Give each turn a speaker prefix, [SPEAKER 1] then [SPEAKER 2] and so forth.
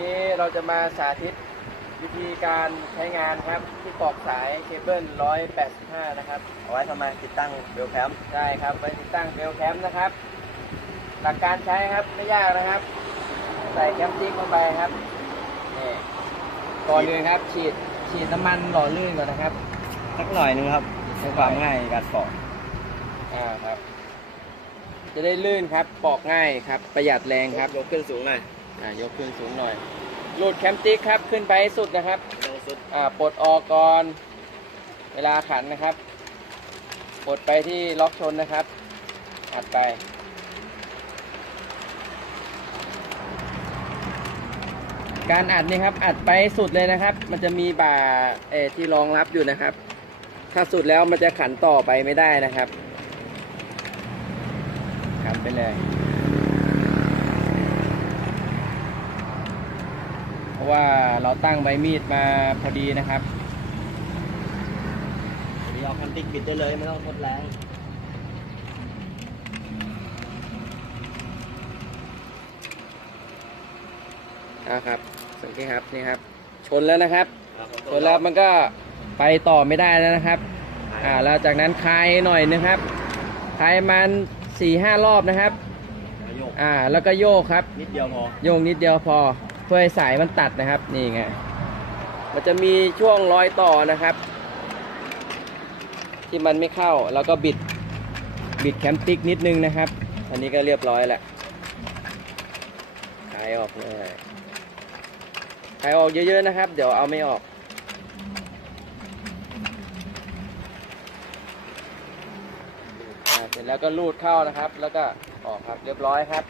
[SPEAKER 1] นี้เราจะมาสาธิตวิธีการใช้งานครับ ที่ตอกสายเคเบิล 185 นะครับ
[SPEAKER 2] เอาไว้ทำไมติดตั้งเบลแคมป์
[SPEAKER 1] ใช่ครับไว้ติดตั้งเบลแคมป์นะครับ หลักการใช้ครับไม่ยากนะครับ ใส่แคมติ๊กลงไปครับนี่ก่อนอื่นครับ ฉีดฉีดน้ำมันหล่อลื่นก่อนนะครับ
[SPEAKER 2] สักหน่อยนึงครับเพื่อความง่ายในการปอก
[SPEAKER 1] อ่าครับ จะได้ลื่นครับปอกง่ายครับ ประหยัดแรงครับ
[SPEAKER 2] ยกขึ้นสูงหน่อย
[SPEAKER 1] อ่ายกขึ้นสูงหน่อยลูดแคมติ๊กครับ ขึ้นไปให้สุดนะครับ
[SPEAKER 2] ลงสุด
[SPEAKER 1] อ่าปลดออกก่อน เวลาขันนะครับ ปลดไปที่ล็อกชนนะครับ อัดไป การอัดนี่ครับ อัดไปให้สุดเลยนะครับ มันจะมีบ่าเออที่รองรับอยู่นะครับ ถ้าสุดแล้วมันจะขันต่อไปไม่ได้นะครับ ขันไปเลย เพราะว่าเราตั้งใบมีดมาพอดีนะครับ
[SPEAKER 2] เดี๋ยวเอาคันติ๊กปิดได้เลยไม่ต้องทดแรง
[SPEAKER 1] นะครับสังเกตครับนี่ครับ ชนแล้วนะครับ ชนแล้วมันก็ไปต่อไม่ได้แล้วนะครับ อ่าแล้วจากนั้นคลายหน่อยนะครับคลายมันสี่ห้ารอบนะครับ
[SPEAKER 2] โยก
[SPEAKER 1] อ่าแล้วก็โยกครับ
[SPEAKER 2] นิดเดียวพอ
[SPEAKER 1] โยกนิดเดียวพอ เพื่อให้สายมันตัดนะครับ นี่ไง มันจะมีช่วงรอยต่อนะครับ ที่มันไม่เข้า แล้วก็บิด บิดแคมติ๊กนิดนึงนะครับ อันนี้ก็เรียบร้อยแหละคลายออกเลยคลายออกเยอะๆนะครับ เดี๋ยวเอาไม่ออกเสร็จแล้วก็ลูดเข้านะครับ แล้วก็ออกครับ เรียบร้อยครับ